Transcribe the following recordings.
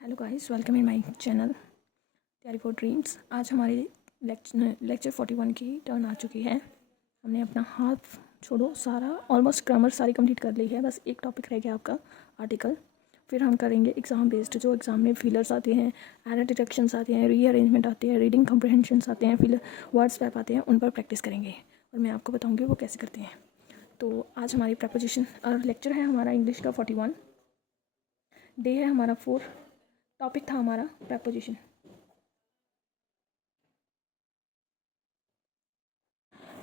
Hello guys, welcome in my channel तैयारी for dreams. आज हमारी लेक्चर 41 की टर्न आ चुकी है। हमने अपना हाफ छोड़ो सारा ऑलमोस्ट ग्रामर सारी कंप्लीट कर ली है। बस एक टॉपिक रह गया आपका आर्टिकल। फिर हम करेंगे एग्ज़ाम बेस्ड, जो एग्ज़ाम में फीलर्स आते हैं, एरर डिटेक्शंस आते हैं, रीअरेंजमेंट आते हैं, रीडिंग कॉम्प्रहेंशंस आते हैं, फिर वर्ड्स पैप आते हैं, उन पर प्रैक्टिस करेंगे और मैं आपको बताऊँगी वो कैसे करते हैं। तो आज हमारी प्रपोजिशन और लेक्चर है हमारा इंग्लिश का 41, डे है हमारा 4, टॉपिक था हमारा प्रपोजिशन।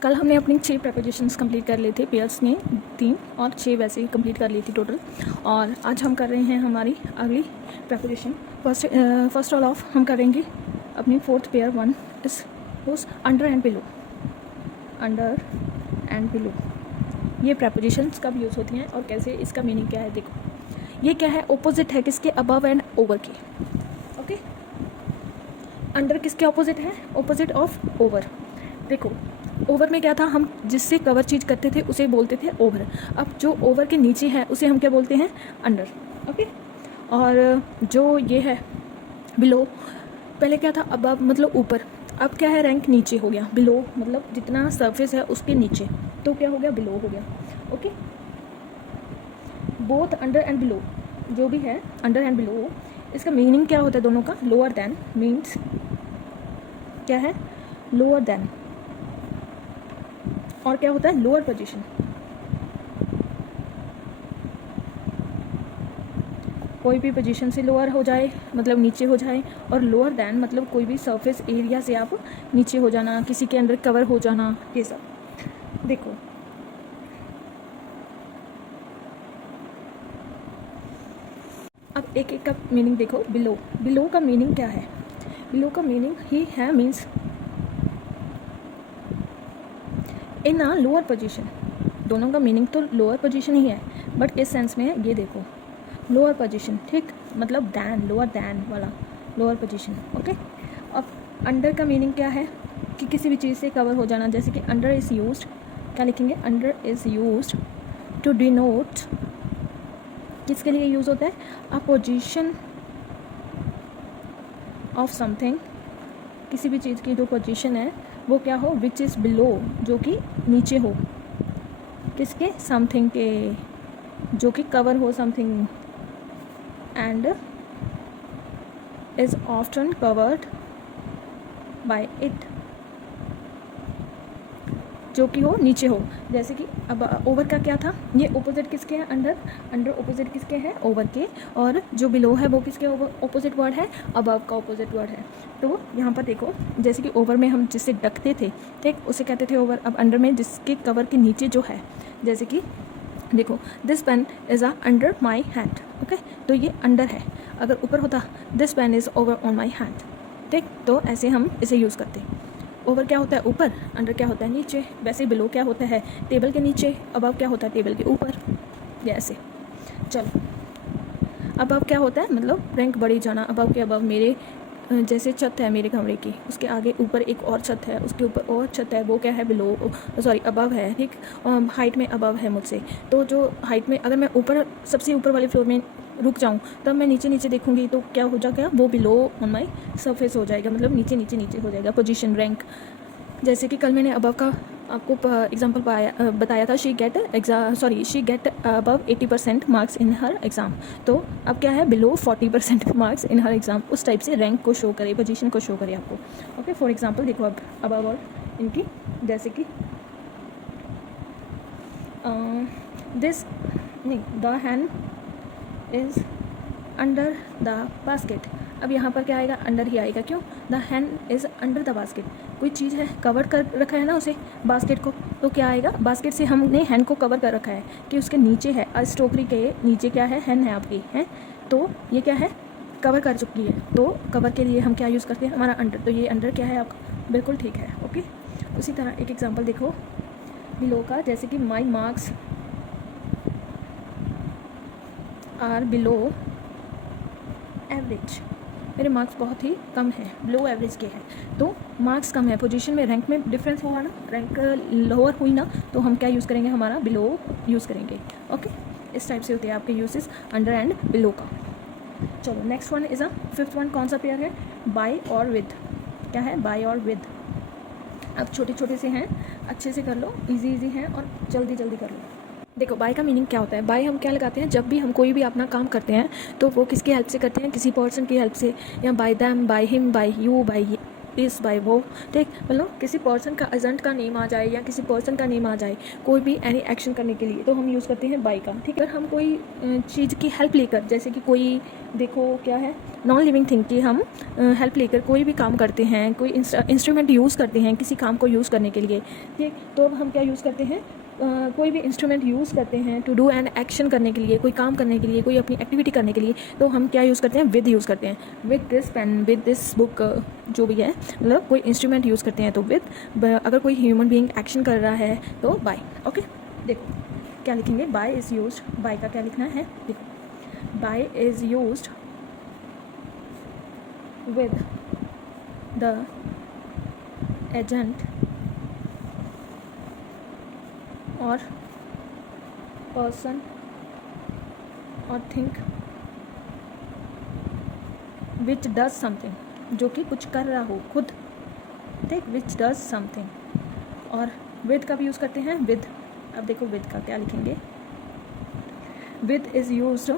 कल हमने अपनी 6 प्रपोजिशंस कंप्लीट कर लिए थे, पेयर्स ने 3 और 6 वैसे ही कंप्लीट कर ली थी टोटल। और आज हम कर रहे हैं हमारी अगली प्रपोजिशन। फर्स्ट ऑल ऑफ हम करेंगे अपनी 4th pair. 1 is under and below. Under and below ये प्रपोजिशंस कब यूज़ होती हैं और कैसे, इसका मीनिंग क्या है देखो। ये क्या है, ऑपोजिट है किसके, अबव एंड ओवर के। ओके, अंडर किसके ऑपोजिट है, ऑपोजिट ऑफ ओवर। देखो ओवर में क्या था, हम जिससे कवर चीज करते थे उसे बोलते थे ओवर। अब जो ओवर के नीचे है उसे हम क्या बोलते हैं, अंडर। ओके, और जो ये है बिलो, पहले क्या था अबव मतलब ऊपर, अब क्या है रैंक नीचे हो गया। बिलो मतलब जितना सरफेस है उसके नीचे, तो क्या हो गया, बिलो हो गया। Okay, both under and below जो भी है, अंडर एंड बिलो, इसका मीनिंग क्या होता है दोनों का। लोअर देन मीन्स क्या है, लोअर देन, और क्या होता है, लोअर पोजीशन। कोई भी पोजीशन से लोअर हो जाए मतलब नीचे हो जाए, और लोअर देन मतलब कोई भी सरफेस एरिया से आप नीचे हो जाना, किसी के अंदर कवर हो जाना, ये सब। देखो अब एक एक का मीनिंग देखो। बिलो, बिलो का मीनिंग क्या है, बिलो का मीनिंग ही है means in a lower position. दोनों का मीनिंग तो लोअर पोजीशन ही है, बट किस सेंस में है ये देखो, लोअर पोजीशन, ठीक, मतलब दैन, लोअर दैन वाला लोअर पोजीशन। ओके, अब अंडर का मीनिंग क्या है कि किसी भी चीज़ से कवर हो जाना, जैसे कि अंडर इज़ यूज्ड, क्या लिखेंगे, under is used to denote, किसके लिए यूज़ होता है, अ पोजीशन ऑफ समथिंग, किसी भी चीज़ की जो पोजीशन है वो क्या हो, विच इज़ बिलो, जो कि नीचे हो, किसके, समथिंग के, जो कि कवर हो something, and is often covered by it, जो कि हो नीचे हो। जैसे कि अब ओवर का क्या था, ये ऑपोजिट किसके है, अंडर, अंडर ऑपोजिट किसके है, ओवर के, और जो बिलो है वो किसके ऑपोजिट वर्ड है, अबव का ऑपोजिट वर्ड है। तो यहाँ पर देखो, जैसे कि ओवर में हम जिससे ढकते थे, ठीक, उसे कहते थे ओवर। अब अंडर में जिसके कवर के नीचे जो है, जैसे कि देखो, this pen is a under my hand. Okay, तो ये अंडर है। अगर ऊपर होता, this pen is over on my hand, ठीक, तो ऐसे हम इसे यूज़ करते हैं। ओवर क्या होता है ऊपर, अंडर क्या होता है नीचे। वैसे बिलो क्या होता है, टेबल के नीचे, अबव क्या होता है, टेबल के ऊपर, ऐसे। चलो, अबव क्या होता है, मतलब रैंक बढ़ी जाना। अबव के अबव मेरे जैसे छत है मेरे कमरे की, उसके आगे ऊपर एक और छत है, उसके ऊपर और छत है, वो क्या है, बिलो, सॉरी अबव है, ठीक, हाइट में अबव है मुझसे। तो जो हाइट में, अगर मैं ऊपर सबसे ऊपर वाले फ्लोर में रुक जाऊँ तब मैं नीचे नीचे देखूंगी तो क्या हो जाएगा, वो बिलो ऑन माई सरफेस हो जाएगा, मतलब नीचे नीचे नीचे हो जाएगा पोजीशन, रैंक। जैसे कि कल मैंने अबव का आपको एग्जाम्पल बताया था, she get above 80% marks in her exam. तो अब क्या है, below 40% marks in her exam, उस टाइप से रैंक को शो करे, पोजीशन को शो करे आपको। ओके, फॉर एग्जांपल देखो अब अबव और इनकी, जैसे कि दिस नहीं, the hand is under the basket. अब यहाँ पर क्या आएगा, अंडर ही आएगा, क्यों, the hand is under the basket. कोई चीज़ है, कवर कर रखा है ना उसे, बास्केट को, तो क्या आएगा, बास्केट से हमने हैंड को कवर कर रखा है कि उसके नीचे है, इस टोकरी के नीचे क्या है, हैंड है आपकी, है, तो ये क्या है, कवर कर चुकी है। तो कवर के लिए हम क्या यूज़ करते हैं, हमारा अंडर। तो ये अंडर क्या है आपका, बिल्कुल ठीक है। ओके, उसी तरह एक एग्जाम्पल देखो बिलो का, जैसे कि my marks are below average, मेरे मार्क्स बहुत ही कम है, लो एवरेज के हैं। तो मार्क्स कम है, पोजीशन में, रैंक में डिफरेंस हुआ ना, रैंक लोअर हुई ना, तो हम क्या यूज़ करेंगे, हमारा बिलो यूज़ करेंगे। ओके, इस टाइप से होते हैं आपके यूजेस अंडर एंड बिलो का। चलो next one is a fifth one, कौन सा पेयर है, बाय और विद। क्या है, बाय और विद। अब छोटे छोटे से हैं, अच्छे से कर लो, इजी इजी हैं और जल्दी जल्दी कर लो। देखो बाय का मीनिंग क्या होता है, बाय हम क्या लगाते हैं जब भी हम कोई भी अपना काम करते हैं तो वो किसकी हेल्प से करते हैं, किसी पर्सन की हेल्प से, या by them, by him, by you, by इस, बाय वो। ठीक, मतलब किसी पर्सन का, एजेंट का नेम आ जाए या किसी पर्सन का नेम आ जाए कोई भी एनी एक्शन करने के लिए तो हम यूज़ करते हैं बाय का। ठीक है, अगर हम कोई चीज़ की हेल्प लेकर, जैसे कि कोई देखो क्या है, नॉन लिविंग थिंग की हम हेल्प लेकर कोई भी काम करते हैं, कोई इंस्ट्रूमेंट यूज़ करते हैं किसी काम को यूज़ करने के लिए, ठीक, तो हम क्या यूज़ करते हैं, कोई भी इंस्ट्रूमेंट यूज़ करते हैं टू डू एन एक्शन करने के लिए, कोई काम करने के लिए, कोई अपनी एक्टिविटी करने के लिए, तो हम क्या यूज़ करते हैं, विद यूज़ करते हैं। With this pen, with this book, जो भी है, मतलब कोई इंस्ट्रूमेंट यूज़ करते हैं तो विद। अगर कोई ह्यूमन बीइंग एक्शन कर रहा है तो बाय। ओके, देखो क्या लिखेंगे, बाय इज़ यूज्ड, बाय का क्या लिखना है, देखो by is used with the agent और पर्सन और थिंक विच डज समथिंग, जो कि कुछ कर रहा हो खुद, ठीक, विच डज समथिंग। और विद का भी यूज़ करते हैं, विद। अब देखो विद का क्या लिखेंगे, with is used,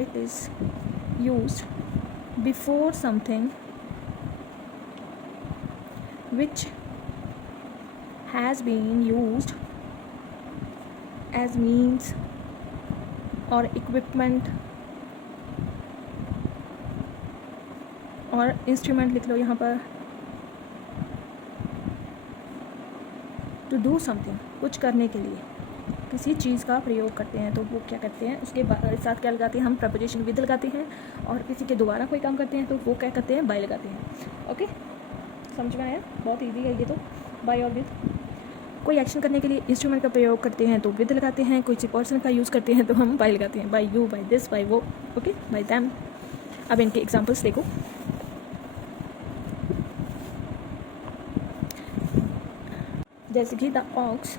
it is used before something which has been used as means और equipment और instrument लिख लो यहाँ पर, to do something, कुछ करने के लिए किसी चीज़ का प्रयोग करते हैं तो वो क्या करते हैं, उसके साथ क्या लगाते हैं, हम प्रपोजिशन विद लगाते हैं। और किसी के दोबारा कोई काम करते हैं तो वो क्या करते हैं, बाय लगाते हैं। ओके, समझ में आया, बहुत ईजी है ये तो, बाय और विद। कोई एक्शन करने के लिए इंस्ट्रूमेंट का प्रयोग करते हैं तो विद लगाते हैं, कोई पर्सन का यूज़ करते हैं तो हम बाय लगाते हैं, by you, by this, by वो, ओके, बाय दैम। अब इनके एग्जांपल्स देखो, जैसे कि the ox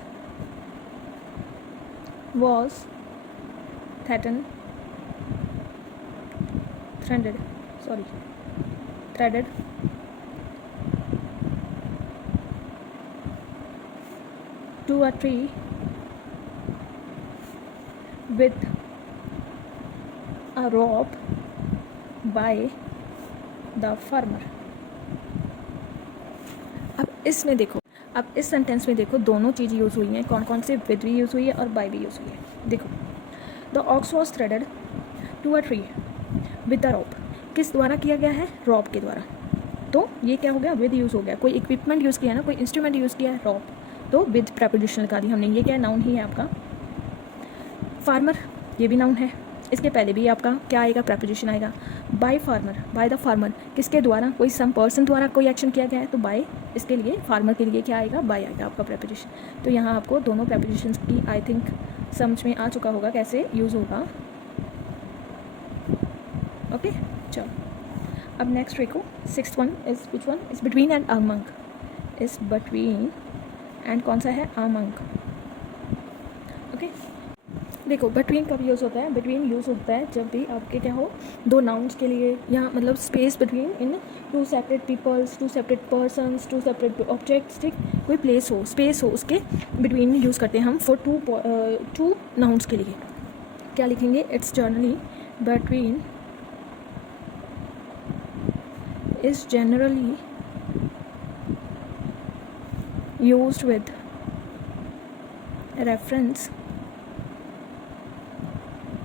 was threaded to a tree with a rope by the farmer। अब इसमें देखो, अब इस सेंटेंस में देखो दोनों चीज़ यूज़ हुई हैं, कौन कौन से, विद भी यूज़ हुई है और बाय भी यूज़ हुई है। देखो the ox was threaded to a tree with the rope, किस द्वारा किया गया है, रॉप के द्वारा, तो ये क्या हो गया, विद यूज़ हो गया। कोई इक्विपमेंट यूज़ किया है ना, कोई इंस्ट्रूमेंट यूज़ किया है, रॉप, तो विद प्रपोजिशन लगा दी हमने। ये क्या नाउन ही है आपका। फार्मर, ये भी नाउन है, इसके पहले भी आपका क्या आएगा, प्रपोजिशन आएगा। By farmer, by the farmer, किसके द्वारा, कोई सम पर्सन द्वारा कोई एक्शन किया गया है तो बाय, इसके लिए फार्मर के लिए क्या आएगा, बाय आएगा आपका प्रपोजिशन। तो यहाँ आपको दोनों प्रपोजिशंस की आई थिंक समझ में आ चुका होगा कैसे यूज़ होगा। ओके, चलो अब नेक्स्ट देखो, sixth one is which one, is between and among, is between and कौन सा है, अमंग। ओके, देखो बिटवीन कब यूज़ होता है, बिटवीन यूज़ होता है जब भी आपके क्या हो, दो नाउन्स के लिए, या मतलब space between in two separate peoples, two separate persons, two separate objects, ठीक, कोई प्लेस हो, स्पेस हो, उसके बिटवीन यूज़ करते हैं हम फॉर टू नाउन्स के लिए। क्या लिखेंगे, it's generally between, is generally used with reference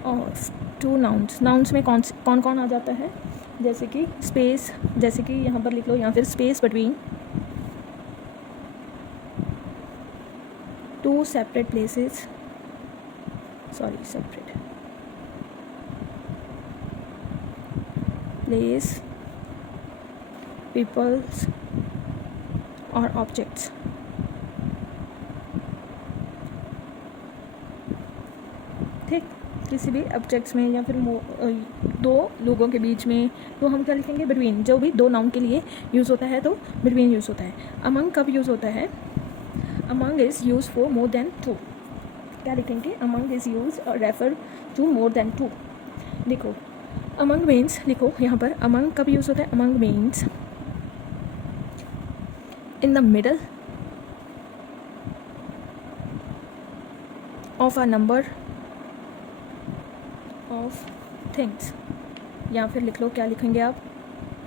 of two nouns। nouns में कौन कौन आ जाता है, जैसे कि स्पेस, जैसे कि यहाँ पर लिख लो, या फिर space between two separate places, sorry separate place, peoples और ऑब्जेक्ट्स। ठीक, किसी भी ऑब्जेक्ट्स में या फिर दो लोगों के बीच में, तो हम क्या लिखेंगे, बिटवीन। जो भी दो नाउन के लिए यूज़ होता है तो बिटवीन यूज़ होता है। अमंग कब यूज़ होता है, among is use for more than two. क्या लिखेंगे, अमंग इज़ यूज और refer to more than two. देखो अमंग मीन्स लिखो यहाँ पर, अमंग कब यूज़ होता है? Among means in the middle of a number of things, या फिर लिख लो, क्या लिखेंगे आप?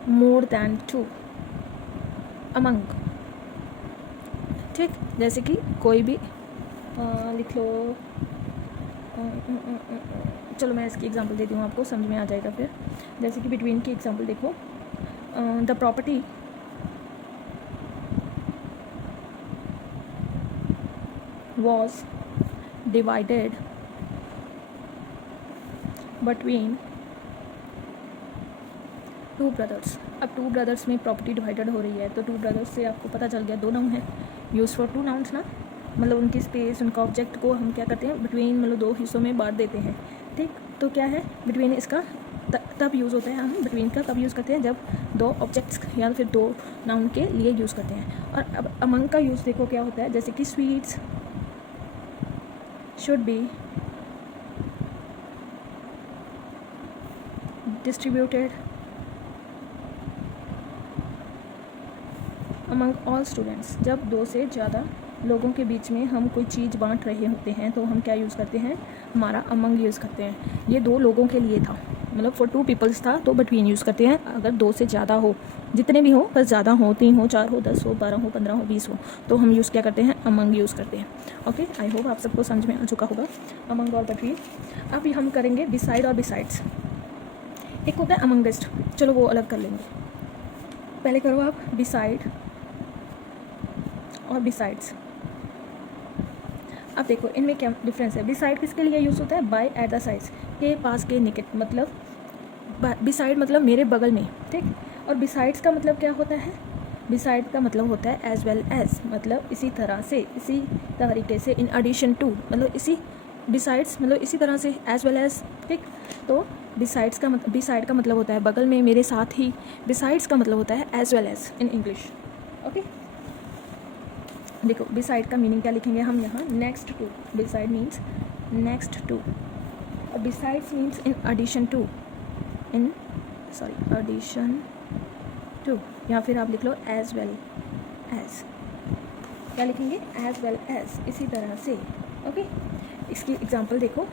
More than two, among. ठीक, जैसे कि कोई भी लिख लो, चलो मैं इसकी एग्जांपल देती हूँ, आपको समझ में आ जाएगा फिर। जैसे कि बिटवीन की एग्जांपल देखो, the property was divided between two brothers. अब टू ब्रदर्स में प्रॉपर्टी डिवाइडेड हो रही है, तो टू ब्रदर्स से आपको पता चल गया दो नाउन है, यूज़ फॉर टू नाउन्स ना, मतलब उनकी स्पेस, उनका ऑब्जेक्ट को हम क्या करते हैं? बिटवीन, मतलब दो हिस्सों में बांट देते हैं। ठीक, तो क्या है बिटवीन? इसका तब यूज़ होता है, हम बिटवीन का तब यूज़ करते हैं जब दो ऑब्जेक्ट्स या फिर दो नाउन के लिए यूज़ करते हैं। और अब अमंग का यूज़ देखो क्या होता है, जैसे कि sweets should be distributed among all students। जब दो से ज़्यादा लोगों के बीच में हम कोई चीज़ बांट रहे होते हैं तो हम क्या यूज़ करते हैं? हमारा अमंग यूज़ करते हैं। ये दो लोगों के लिए था, मतलब फॉर टू पीपल्स था, तो बिटवीन यूज़ करते हैं। अगर दो से ज़्यादा हो, जितने भी हो, बस ज़्यादा हो, 3 हो, 4 हो, 10 हो, 12 हो, 15 हो, 20 हो, तो हम यूज़ क्या करते हैं? अमंग यूज़ करते हैं। ओके, आई होप आप सबको समझ में आ चुका होगा अमंग और बिटवीन। अब हम करेंगे बिसाइड और बिसाइड्स। एक होता है अमंगेस्ट, चलो वो अलग कर लेंगे। पहले करो आप बिसाइड और बिसाइड्स। अब देखो इनमें क्या डिफरेंस है। बिसाइड किसके लिए यूज़ होता है? बाय एट द साइड्स, के पास, के निकट, मतलब बिसाइड मतलब मेरे बगल में। ठीक, और बिसाइड्स का मतलब क्या होता है? बिसाइड का मतलब होता है एज वेल एज, मतलब इसी तरह से, इसी तरीके से, इन एडिशन टू, मतलब इसी, बिसाइड्स मतलब इसी तरह से, एज वेल एज। ठीक, तो बिसाइड्स का मतलब, बिसाइड का मतलब होता है बगल में, मेरे साथ ही। बिसाइड्स का मतलब होता है as well as in English. Okay, देखो बिसाइड का मीनिंग क्या लिखेंगे हम यहाँ? Next to. Beside means next to, और besides means in addition to, in sorry addition to, या फिर आप लिख लो एज वेल एज। क्या लिखेंगे? एज वेल एज, इसी तरह से। ओके, इसकी एग्जांपल देखो,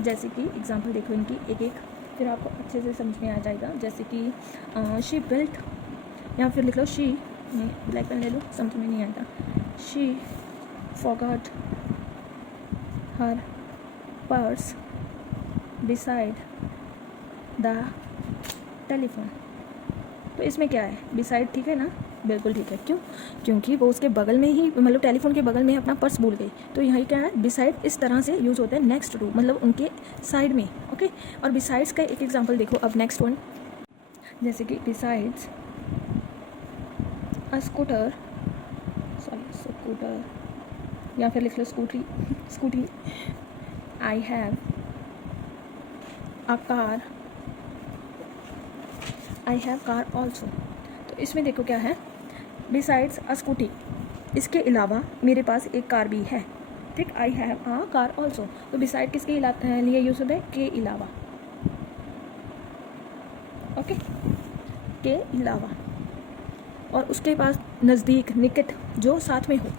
जैसे कि एग्जांपल देखो इनकी एक एक, फिर आपको अच्छे से समझ में आ जाएगा। जैसे कि शी बिल्ट, या फिर लिख लो शी, ब्लैक पेन ले लो, समझ में नहीं आएगा। She forgot her purse beside the telephone. तो इसमें क्या है? बिसाइड, ठीक है ना? बिल्कुल ठीक है। क्यों? क्योंकि वो उसके बगल में ही, मतलब टेलीफोन के बगल में अपना पर्स भूल गई। तो यहाँ क्या है? बिसाइड इस तरह से यूज़ होता है, नेक्स्ट टू, मतलब उनके साइड में। ओके, और बिसाइड्स का एक एग्जांपल देखो अब नेक्स्ट वन, जैसे कि besides a scooter, sorry scooter, या फिर लिख लो scooty, scooty. I have a car, I have car also. तो इसमें देखो क्या है? बिसाइड्स अ स्कूटी, इसके अलावा मेरे पास एक कार भी है। ठीक, आई हैव अ कार ऑल्सो। तो बिसाइड किसके लिए यूज़ होता है? के अलावा। ओके, के अलावा, और उसके पास नज़दीक, निकट, जो साथ में हो।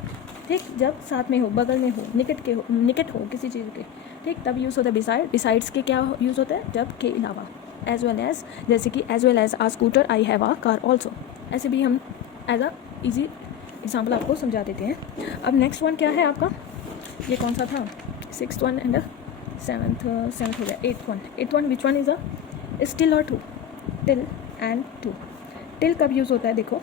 ठीक, जब साथ में हो, बगल में हो, निकट के हो, निकट हो किसी चीज़ के, ठीक, तब यूज़ होता है बिसाइड। बिसाइड्स के क्या यूज़ होता है? जब के अलावा, एज वेल एज, जैसे कि as well as a scooter, I have a car also. ऐसे भी हम एज अ ईजी एग्जाम्पल आपको समझा देते हैं। अब नेक्स्ट वन क्या है आपका? ये कौन सा था? 6th वन एंड 7th हो गया। 8th one which one is a still और to, till and to. Till कब यूज़ होता है? देखो,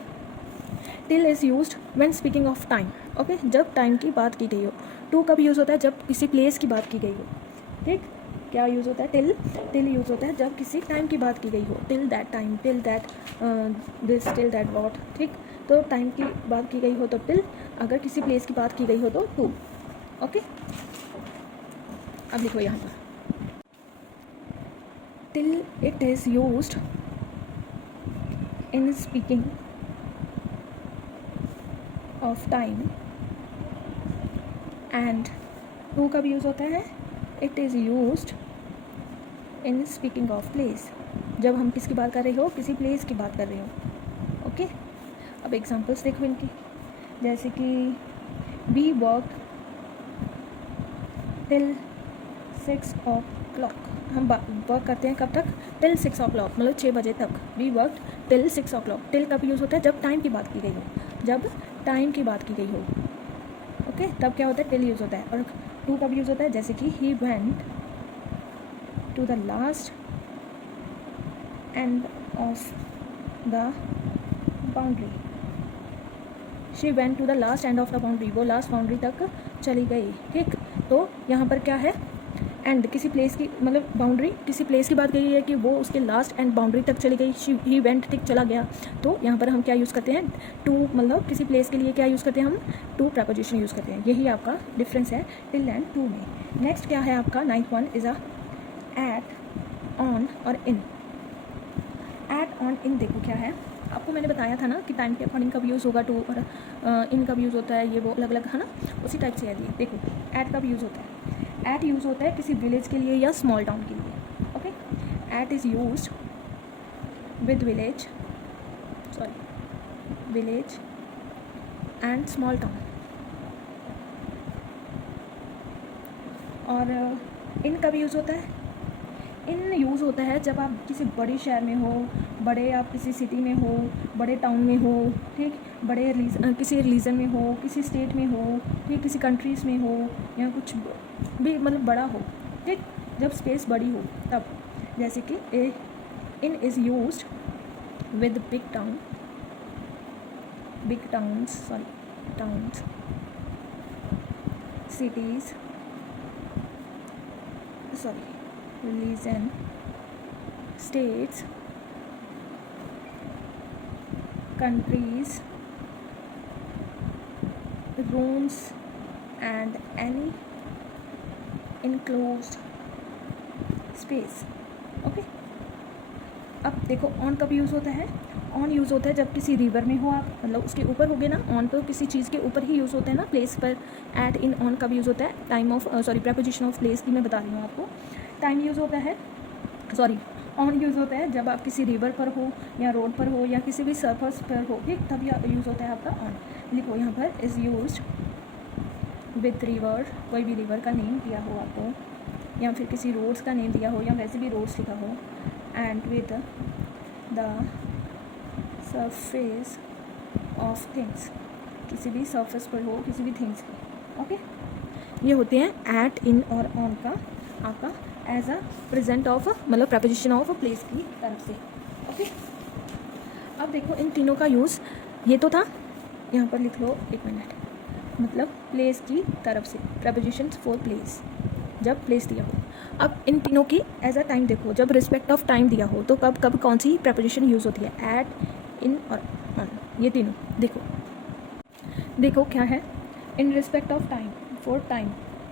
till is used when speaking of time. Okay, जब टाइम की बात की गई हो। टू कब यूज़ होता है? जब किसी प्लेस की बात की गई हो। ठीक, क्या यूज़ होता है? टिल, टिल यूज़ होता है जब किसी टाइम की बात की गई हो। Till that time, till that this, till that what. ठीक, तो टाइम की बात की गई हो तो टिल, अगर किसी प्लेस की बात की गई हो तो टू। ओके, अब लिखो यहाँ पर, till it is used in speaking of time, and to कब यूज़ होता है? It is used in speaking of place, जब हम किसकी बात कर रहे हो, किसी प्लेस की बात कर रहे हो. ओके, अब एग्जांपल्स देखो इनकी. जैसे कि वी वर्क टिल 6 o'clock, हम वर्क करते हैं कब तक, टिल 6 o'clock, मतलब 6 बजे तक. We work till 6 o'clock. Till कब यूज़ होता है, जब टाइम की बात की गई हो, जब टाइम की बात की गई हो. ओके, तब क्या होता है, टिल यूज़ होता है. और टू कब यूज़ होता है, जैसे कि he went to the last end of the boundary. She went to the last end of the boundary, वो लास्ट बाउंड्री तक चली गई. ठीक, तो यहाँ पर क्या है, एंड किसी प्लेस की, मतलब बाउंड्री किसी प्लेस की बात कही है कि वो उसके लास्ट एंड बाउंड्री तक चली गई. ही वेंट, टिक चला गया. तो यहाँ पर हम क्या यूज़ करते हैं, टू, मतलब किसी प्लेस के लिए क्या यूज़ करते हैं हम, टू प्रपोजिशन यूज़ करते हैं. यही आपका डिफरेंस है टिल एंड टू में. नेक्स्ट क्या है आपका 9th one is a at, on और इन. एट, ऑन, इन देखो क्या है, आपको मैंने बताया था ना कि टाइम के अकॉर्डिंग कब यूज़ होगा टू, और इन कब यूज़ होता है, ये वो अलग अलग है ना, उसी टाइप से है ये. देखो एट कब यूज़ होता है, एट यूज़ होता है किसी विलेज के लिए या स्मॉल टाउन के लिए. Okay, at is used with village, sorry, village and small town. और इन कब यूज़ होता है, इन यूज़ होता है जब आप किसी बड़े शहर में हो, बड़े आप किसी सिटी में हो, बड़े टाउन में हो. ठीक, बड़े किसी रिलीजन में हो, किसी स्टेट में हो, ठीक, किसी कंट्रीज़ में हो, या कुछ भी मतलब बड़ा हो. ठीक, जब स्पेस बड़ी हो तब. जैसे कि in is used with big town, big towns, sorry, towns, cities, sorry, religion, states, countries, rooms and any enclosed space. Okay, अब देखो ऑन कब यूज़ होता है, ऑन यूज़ होता है जब किसी रिवर में हो आप, मतलब उसके ऊपर हो गए ना. ऑन तो किसी चीज़ के ऊपर ही यूज़ होता है ना, प्लेस पर. एट, इन, ऑन कब यूज़ होता है, time of, sorry, preposition of place की मैं बता रही हूँ आपको. टाइम यूज़ होता है, सॉरी, ऑन यूज़ होता है जब आप किसी रिवर पर हो या रोड पर हो या किसी भी सरफेस पर हो. ठीक, तब यह यूज़ होता है आपका ऑन. लिखो यहाँ पर इज़ यूज्ड विथ रिवर, कोई भी रिवर का नेम दिया हो आपको, या फिर किसी रोड्स का नेम दिया हो, या वैसे भी रोड्स लिखा हो. And with the surface of things, किसी भी सरफेस पर हो, किसी भी थिंग्स की. ओके, ये होते हैं एट, इन और ऑन का आपका एज अ प्रेजेंट ऑफ, मतलब प्रपोजिशन ऑफ प्लेस की तरफ से. ओके, अब देखो इन तीनों का यूज़, ये तो था, यहाँ पर लिख लो, एक मिनट, मतलब प्लेस की तरफ से, प्रपोजिशन फॉर प्लेस, जब प्लेस दिया हो. अब इन तीनों की एज अ टाइम देखो, जब रिस्पेक्ट ऑफ टाइम दिया हो तो कब कब कौन सी प्रपोजिशन यूज़ होती है, एट, इन और ऑन. ये तीनों देखो, देखो क्या है, in respect of time, for time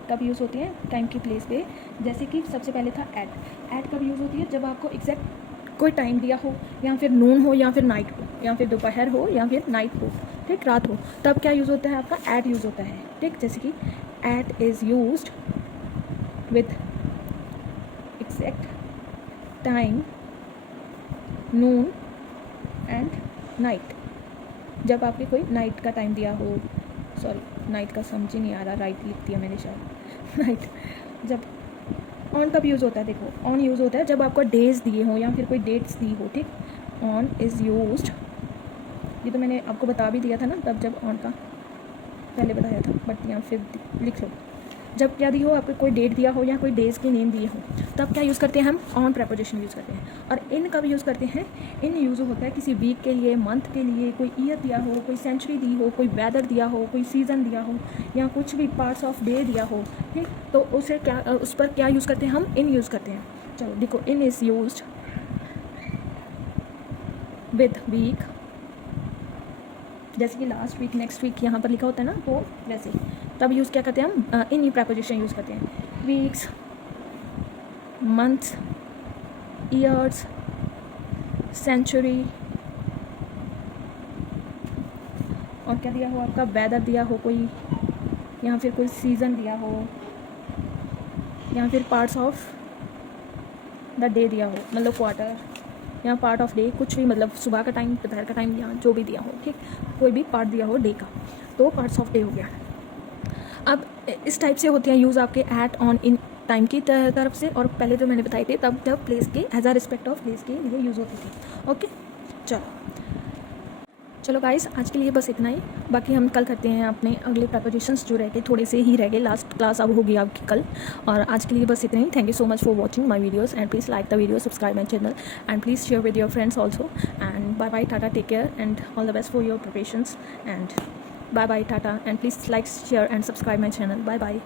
कब यूज़ होती है, टाइम की प्लेस पे. जैसे कि सबसे पहले था एट. एट कब यूज़ होती है, जब आपको एग्जैक्ट कोई टाइम दिया हो, या फिर नून हो, या फिर नाइट हो, या फिर दोपहर हो, या फिर नाइट हो, ठीक, रात हो, तब क्या यूज़ होता है आपका, एट यूज़ होता है. ठीक, जैसे कि at is used with exact time, noon and night. जब आपके कोई नाइट का टाइम दिया हो, सॉरी, नाइट का समझ ही नहीं आ रहा, राइट लिख दिया मैंने शायद, नाइट. जब ऑन कब यूज़ होता है, देखो ऑन यूज़ होता है जब आपको डेज दिए हो या फिर कोई डेट्स दी हो. ठीक, ऑन इज़ यूज्ड, ये तो मैंने आपको बता भी दिया था ना तब, जब ऑन का पहले बताया था, बट यहाँ फिर लिख लो. जब क्या दी हो, आपको कोई डेट दिया हो या कोई डेज के नेम दिए हो, तब क्या यूज़ करते हैं हम, ऑन प्रपोजिशन यूज़ करते हैं. और इन कब यूज़ करते हैं, इन यूज़ होता है किसी वीक के लिए, मंथ के लिए, कोई ईयर दिया हो, कोई सेंचुरी दी हो, कोई वेदर दिया हो, कोई सीज़न दिया हो, या कुछ भी पार्ट्स ऑफ डे दिया हो. ठीक, तो उसे क्या, उस पर क्या यूज़ करते हैं हम, इन यूज़ करते हैं. चलो देखो, इन इज़ यूज्ड विद वीक, जैसे कि लास्ट वीक, नेक्स्ट वीक यहाँ पर लिखा होता है ना, तो वैसे तब यूज़ क्या करते हैं हम, इन प्रपोजिशन यूज़ करते हैं. वीक्स, मंथ्स, ईयर्स, सेंचुरी, और क्या दिया हो आपका, वेदर दिया हो कोई, या फिर कोई सीज़न दिया हो, या फिर पार्ट्स ऑफ द डे दिया हो, मतलब क्वार्टर या पार्ट ऑफ डे, कुछ भी, मतलब सुबह का टाइम, दोपहर का टाइम, या जो भी दिया हो, ठीक, कोई भी पार्ट दिया हो डे का, तो पार्ट्स ऑफ डे हो गया। अब इस टाइप से होते हैं यूज़ आपके एट, ऑन, इन टाइम की तरफ से, और पहले जो मैंने बताई थी तब प्लेस के as a respect of place के लिए यूज़ होती थी। ओके, चलो गाइस, आज के लिए बस इतना ही। बाकी हम कल करते हैं अपने अगले प्रपोजिशंस जो रह गए, थोड़े से ही रह गए, लास्ट क्लास अब होगी आपकी कल। और आज के लिए बस इतना ही। Thank you so much for watching my videos, and please like the video, subscribe my channel, and please share with your friends also. And bye bye, tata, take care, and all the best for your preparations, and bye bye, tata, and please like, share and subscribe my channel. Bye bye.